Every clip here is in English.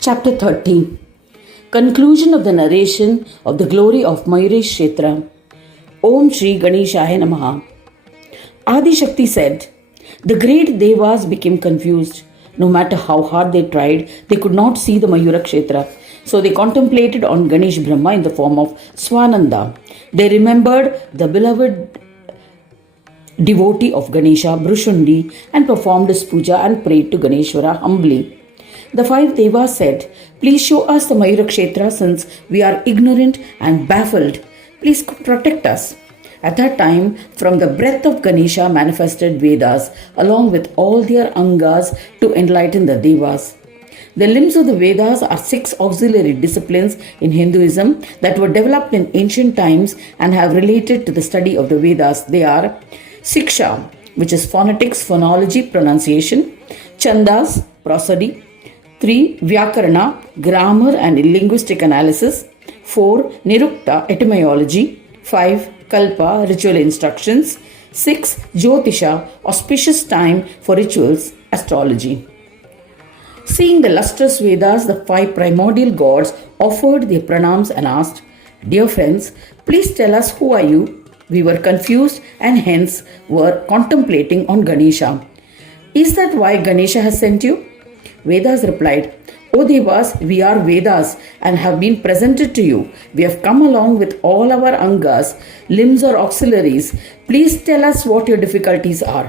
Chapter 13. Conclusion of the narration of the glory of Mayur Kshetra. Om Shri Ganeshaya Namaha. Adi Shakti said, "The great Devas became confused. No matter how hard they tried, they could not see the Mayura Kshetra. So they contemplated on Ganesh Brahma in the form of Swananda. They remembered the beloved devotee of Ganesha, Brushundi, and performed his puja and prayed to Ganeshwara humbly. The five Devas said, "Please show us the Mayura Kshetra since we are ignorant and baffled. Please protect us." At that time, from the breath of Ganesha manifested Vedas along with all their Angas to enlighten the Devas. The limbs of the Vedas are 6 auxiliary disciplines in Hinduism that were developed in ancient times and have related to the study of the Vedas. They are Siksha, which is phonetics, phonology, pronunciation; Chandas, prosody; 3. Vyakarana, grammar and linguistic analysis; 4. Nirukta, etymology; 5. Kalpa, ritual instructions; 6. Jyotisha, auspicious time for rituals, astrology. Seeing the lustrous Vedas, the 5 primordial gods offered their pranams and asked, "Dear friends, please tell us who are you?" We were confused and hence were contemplating on Ganesha. "Is that why Ganesha has sent you?" Vedas replied, "O Devas, we are Vedas and have been presented to you. We have come along with all our Angas, limbs or auxiliaries. Please tell us what your difficulties are."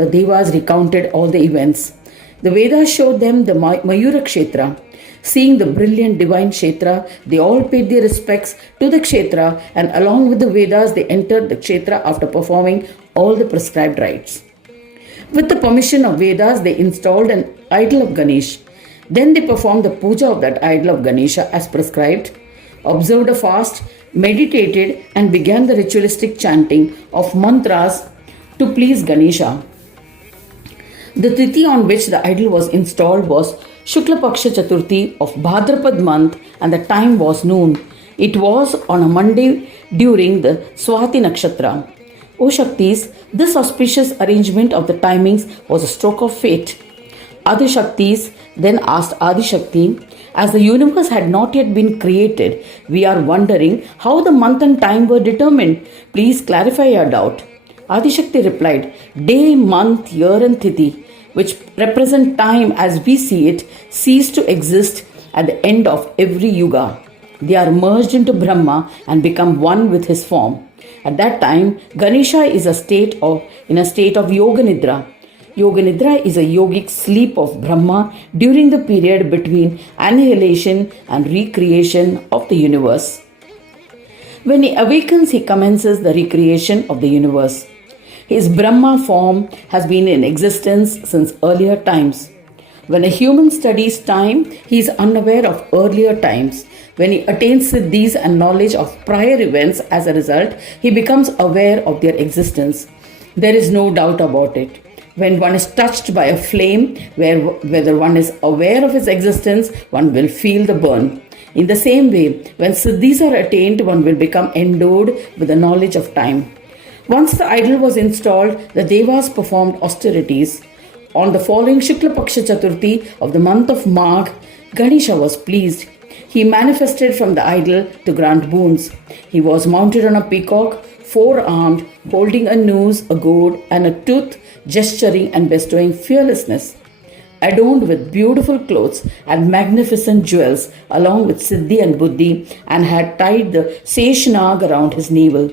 The Devas recounted all the events. The Vedas showed them the Mayura Kshetra. Seeing the brilliant divine Kshetra, they all paid their respects to the Kshetra, and along with the Vedas, they entered the Kshetra after performing all the prescribed rites. With the permission of Vedas, they installed an idol of Ganesh. Then they performed the puja of that idol of Ganesha as prescribed, observed a fast, meditated, and began the ritualistic chanting of mantras to please Ganesha. The tithi on which the idol was installed was Shukla Paksha Chaturthi of Bhadrapad month, and the time was noon. It was on a Monday during the Swati Nakshatra. O Shaktis, this auspicious arrangement of the timings was a stroke of fate. Adi Shaktis then asked Adi Shakti, "As the universe had not yet been created, we are wondering how the month and time were determined. Please clarify your doubt." Adi Shakti replied, "Day, month, year and tithi, which represent time as we see it, cease to exist at the end of every yuga. They are merged into Brahma and become one with his form. At that time, Ganesha is in a state of Yoga Nidra. Yoga Nidra is a yogic sleep of Brahma during the period between annihilation and recreation of the universe. When he awakens, he commences the recreation of the universe. His Brahma form has been in existence since earlier times. When a human studies time, he is unaware of earlier times. When he attains siddhis and knowledge of prior events as a result, he becomes aware of their existence. There is no doubt about it. When one is touched by a flame, whether one is aware of its existence, one will feel the burn. In the same way, when siddhis are attained, one will become endowed with the knowledge of time. Once the idol was installed, the Devas performed austerities. On the following Shukla Paksha Chaturthi of the month of Magh, Ganesha was pleased. He manifested from the idol to grant boons. He was mounted on a peacock, 4-armed, holding a noose, a goad, and a tooth, gesturing and bestowing fearlessness. Adorned with beautiful clothes and magnificent jewels, along with Siddhi and Buddhi, and had tied the Seshnag around his navel.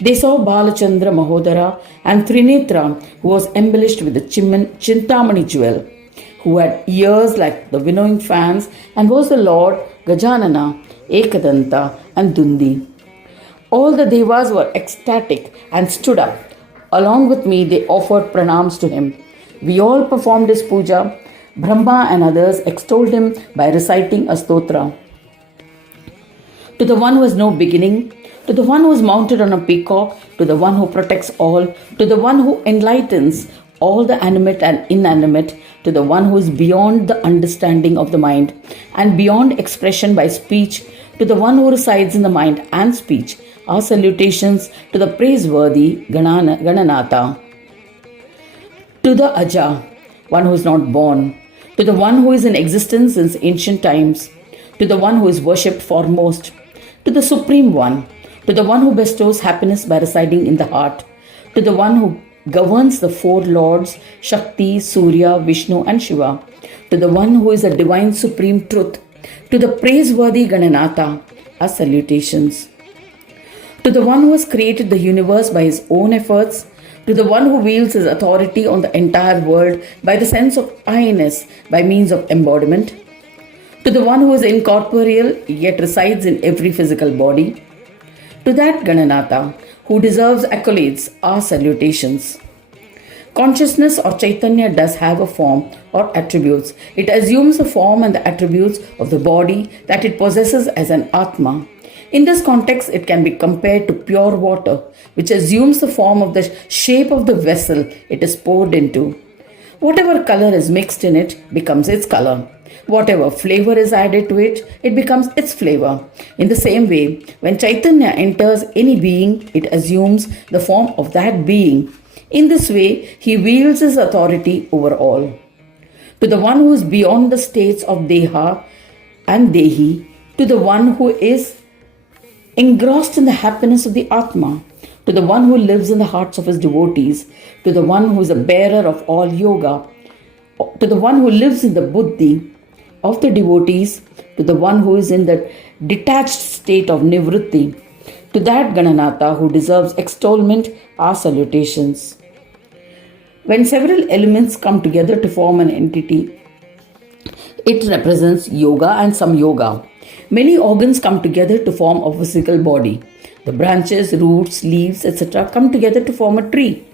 They saw Balachandra Mahodara and Trinetra, who was embellished with the Chintamani jewel, who had ears like the winnowing fans, and was the Lord Gajanana, Ekadanta, and Dundi. All the Devas were ecstatic and stood up. Along with me, they offered pranams to him. We all performed his puja. Brahma and others extolled him by reciting a stotra. To the one who has no beginning, to the one who is mounted on a peacock, to the one who protects all, to the one who enlightens all the animate and inanimate, to the one who is beyond the understanding of the mind and beyond expression by speech, to the one who resides in the mind and speech, our salutations to the praiseworthy Gananatha. To to the Aja, one who is not born, to the one who is in existence since ancient times, to the one who is worshipped foremost, to the Supreme One, to the one who bestows happiness by residing in the heart, to the one who governs the four lords, Shakti, Surya, Vishnu and Shiva, to the one who is the divine supreme truth, to the praiseworthy Gananatha, our salutations. To the one who has created the universe by his own efforts, to the one who wields his authority on the entire world by the sense of I-ness by means of embodiment, to the one who is incorporeal yet resides in every physical body, to that Gananatha who deserves accolades, our salutations. Consciousness or Chaitanya does have a form or attributes. It assumes the form and the attributes of the body that it possesses as an Atma. In this context, it can be compared to pure water, which assumes the form of the shape of the vessel it is poured into. Whatever color is mixed in it becomes its color. Whatever flavor is added to it, it becomes its flavor. In the same way, when Chaitanya enters any being, it assumes the form of that being. In this way, he wields his authority over all. To the one who is beyond the states of Deha and Dehi, to the one who is engrossed in the happiness of the Atma, to the one who lives in the hearts of his devotees, to the one who is a bearer of all yoga, to the one who lives in the buddhi of the devotees, to the one who is in the detached state of nivritti, to that Gananatha who deserves extolment, our salutations. When several elements come together to form an entity, it represents yoga and some yoga. Many organs come together to form a physical body. The branches, roots, leaves, etc. come together to form a tree.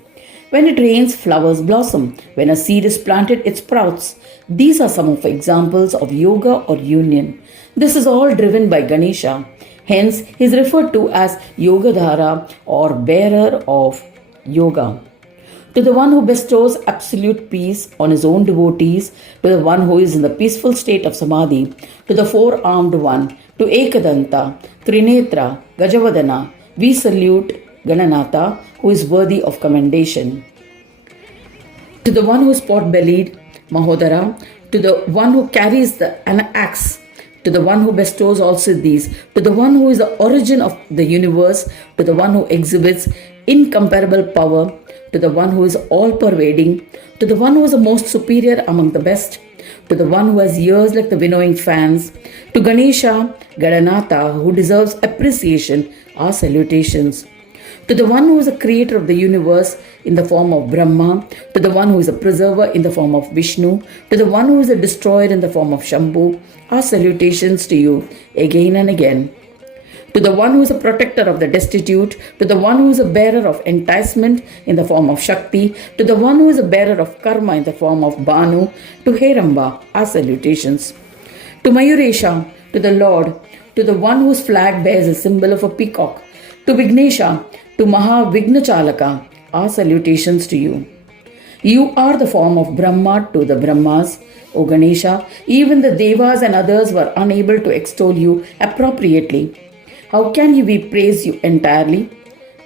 When it rains, flowers blossom. When a seed is planted, it sprouts. These are some of the examples of yoga or union. This is all driven by Ganesha. Hence, he is referred to as Yogadhara or bearer of yoga. To the one who bestows absolute peace on his own devotees, to the one who is in the peaceful state of Samadhi, to the four-armed one, to Ekadanta, Trinetra, Gajavadana, we salute Gananatha, who is worthy of commendation. To the one who is pot-bellied, Mahodara, to the one who carries an axe, to the one who bestows all siddhis, to the one who is the origin of the universe, to the one who exhibits incomparable power, to the one who is all-pervading, to the one who is the most superior among the best, to the one who has ears like the winnowing fans, to Ganesha, Gananatha, who deserves appreciation, our salutations. To the one who is the creator of the universe in the form of Brahma, to the one who is a preserver in the form of Vishnu, to the one who is a destroyer in the form of Shambhu, our salutations to you again and again. To the one who is a protector of the destitute, to the one who is a bearer of enticement in the form of Shakti, to the one who is a bearer of karma in the form of Banu, to Heramba, our salutations. To Mayuresha, to the Lord, to the one whose flag bears a symbol of a peacock, to Vignesha, to Mahavighnachalaka, our salutations to you. You are the form of Brahma to the Brahmas, O Ganesha. Even the Devas and others were unable to extol you appropriately. How can we praise you entirely?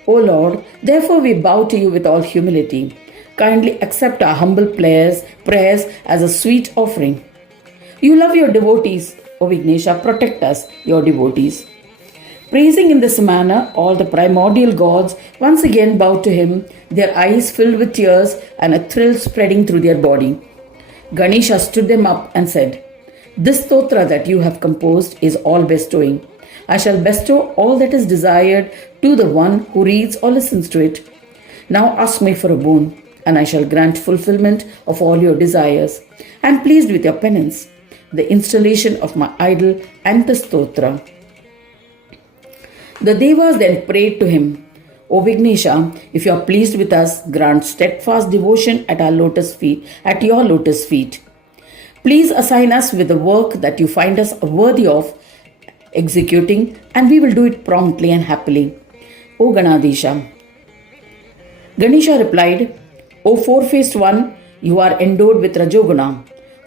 O Lord, therefore we bow to you with all humility. Kindly accept our humble prayers as a sweet offering. You love your devotees, O Vignesha, protect us, your devotees. Praising in this manner, all the primordial gods once again bowed to him, their eyes filled with tears and a thrill spreading through their body. Ganesha stood them up and said, "This stotra that you have composed is all bestowing. I shall bestow all that is desired to the one who reads or listens to it. Now ask me for a boon, and I shall grant fulfillment of all your desires. I am pleased with your penance, the installation of my idol and the stotra." The Devas then prayed to him, "O Vignesha, if you are pleased with us, grant steadfast devotion at your lotus feet. Please assign us with the work that you find us worthy of executing, and we will do it promptly and happily, O Ganadesha." Ganesha replied, "O four-faced one, you are endowed with Rajoguna.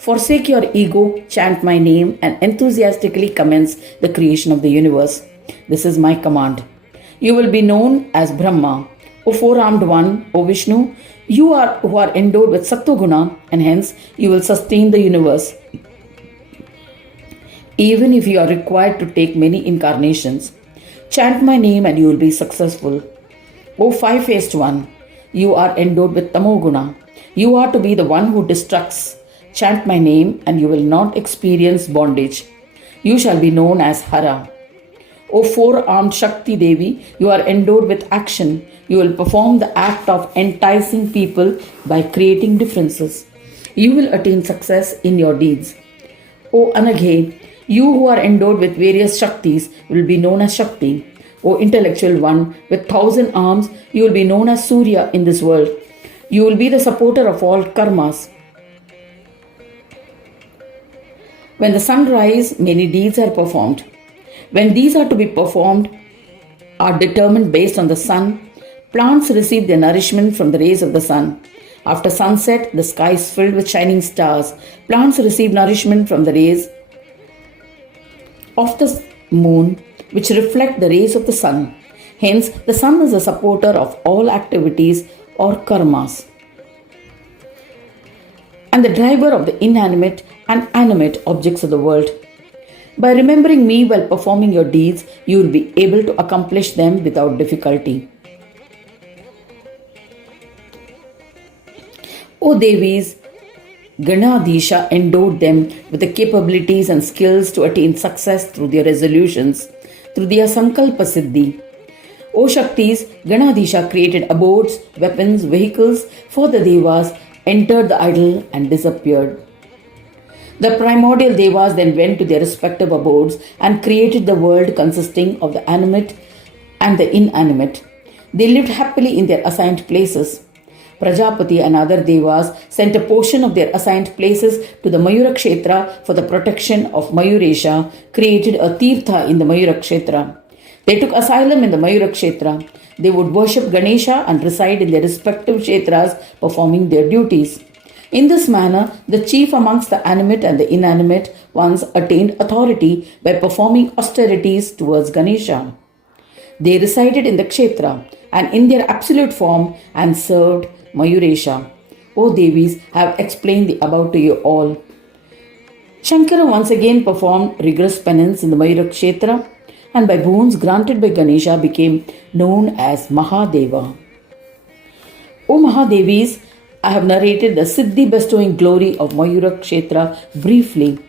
Forsake your ego, chant my name, and enthusiastically commence the creation of the universe. This is my command. You will be known as Brahma, O four-armed one, O Vishnu, you are who are endowed with Sattva-guna, and hence you will sustain the universe. Even if you are required to take many incarnations, chant my name and you will be successful. O five-faced one, you are endowed with Tamoguna. You are to be the one who destructs. Chant my name and you will not experience bondage. You shall be known as Hara. O four-armed Shakti Devi, you are endowed with action. You will perform the act of enticing people by creating differences. You will attain success in your deeds. O Anaghe, you who are endowed with various Shaktis will be known as Shakti. O intellectual one, with 1,000 arms, you will be known as Surya in this world. You will be the supporter of all karmas. When the sun rises, many deeds are performed. When these are to be performed, are determined based on the sun, plants receive their nourishment from the rays of the sun. After sunset, the sky is filled with shining stars. Plants receive nourishment from the rays of the moon, which reflect the rays of the sun. Hence, the sun is a supporter of all activities or karmas, and the driver of the inanimate and animate objects of the world. By remembering me while performing your deeds, you will be able to accomplish them without difficulty. O Devis, Ganadisha endowed them with the capabilities and skills to attain success through their resolutions, through their Sankalpa Siddhi. O Shaktis, Ganadisha created abodes, weapons, vehicles for the Devas, entered the idol and disappeared. The primordial Devas then went to their respective abodes and created the world consisting of the animate and the inanimate. They lived happily in their assigned places. Prajapati and other Devas sent a portion of their assigned places to the Mayur Kshetra for the protection of Mayuresha, created a Tirtha in the Mayur Kshetra. They took asylum in the Mayur Kshetra. They would worship Ganesha and reside in their respective Kshetras, performing their duties. In this manner, the chief amongst the animate and the inanimate ones attained authority by performing austerities towards Ganesha. They resided in the Kshetra and in their absolute form and served Mayuresha. O Devis, have explained the above to you all. Shankara once again performed rigorous penance in the Mayur Kshetra, and by boons granted by Ganesha became known as Mahadeva. O Mahadevis, I have narrated the Siddhi bestowing glory of Mayur Kshetra briefly.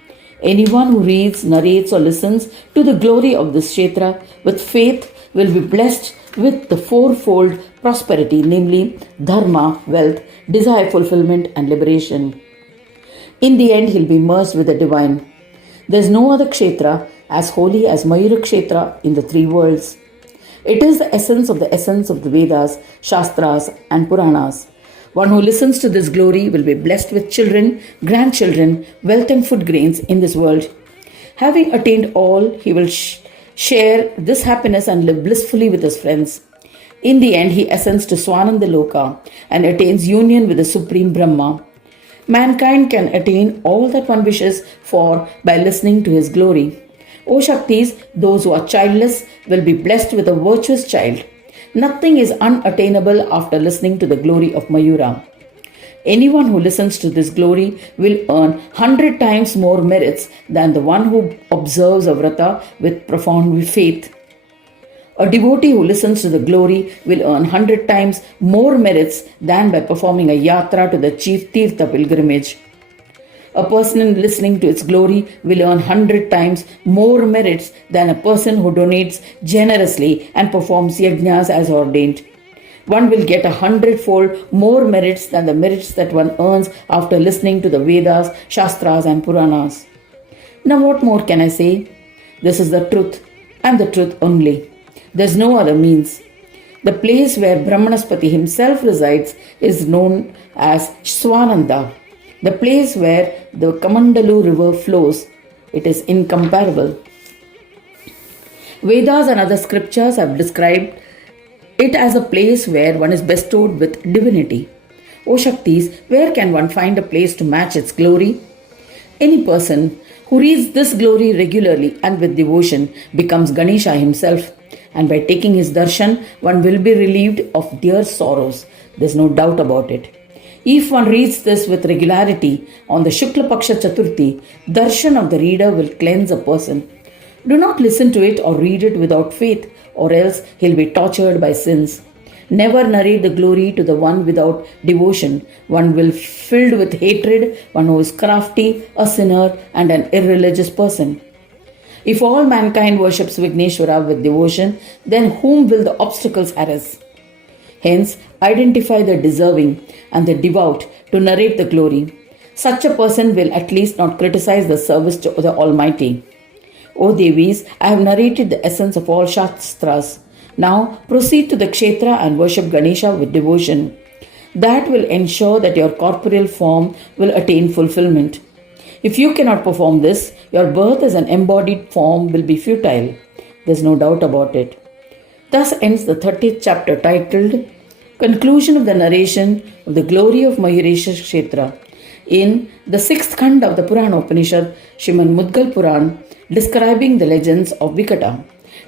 Anyone who reads, narrates or listens to the glory of this Kshetra with faith will be blessed with the fourfold prosperity, namely dharma, wealth, desire fulfillment and liberation. In the end, he'll be merged with the divine. There is no other Kshetra as holy as Mayur Kshetra in the three worlds. It is the essence of the Vedas, Shastras and Puranas. One who listens to this glory will be blessed with children, grandchildren, wealth and food grains in this world. Having attained all, he will share this happiness and live blissfully with his friends. In the end, he ascends to Swananda Loka and attains union with the Supreme Brahma. Mankind can attain all that one wishes for by listening to his glory. O Shaktis, those who are childless will be blessed with a virtuous child. Nothing is unattainable after listening to the glory of Mayura. Anyone who listens to this glory will earn 100 times more merits than the one who observes a vrata with profound faith. A devotee who listens to the glory will earn 100 times more merits than by performing a yatra to the chief Tirtha pilgrimage. A person listening to its glory will earn 100 times more merits than a person who donates generously and performs yajnas as ordained. One will get 100-fold more merits than the merits that one earns after listening to the Vedas, Shastras and Puranas. Now what more can I say? This is the truth and the truth only. There is no other means. The place where Brahmanaspati himself resides is known as Swananda. The place where the Kamandalu river flows, it is incomparable. Vedas and other scriptures have described it as a place where one is bestowed with divinity. O Shaktis, where can one find a place to match its glory? Any person who reads this glory regularly and with devotion becomes Ganesha himself. and by taking his darshan, one will be relieved of dear sorrows. There's no doubt about it. If one reads this with regularity on the Shukla Paksha Chaturthi, darshan of the reader will cleanse a person. Do not listen to it or read it without faith, or else he'll be tortured by sins. Never narrate the glory to the one without devotion. One will filled with hatred, one who is crafty, a sinner, and an irreligious person. If all mankind worships Vigneshwara with devotion, then whom will the obstacles harass? Hence, identify the deserving and the devout to narrate the glory. Such a person will at least not criticize the service to the Almighty. O Devis, I have narrated the essence of all Shastras. Now proceed to the Kshetra and worship Ganesha with devotion. That will ensure that your corporeal form will attain fulfillment. If you cannot perform this, your birth as an embodied form will be futile. There's no doubt about it. Thus ends the 30th chapter titled Conclusion of the Narration of the Glory of Mayuresha Kshetra in the 6th Khanda of the Purana Upanishad, Srimad Mudgal Puran, describing the legends of Vikata,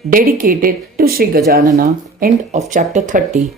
dedicated to Sri Gajanana. End of chapter 30.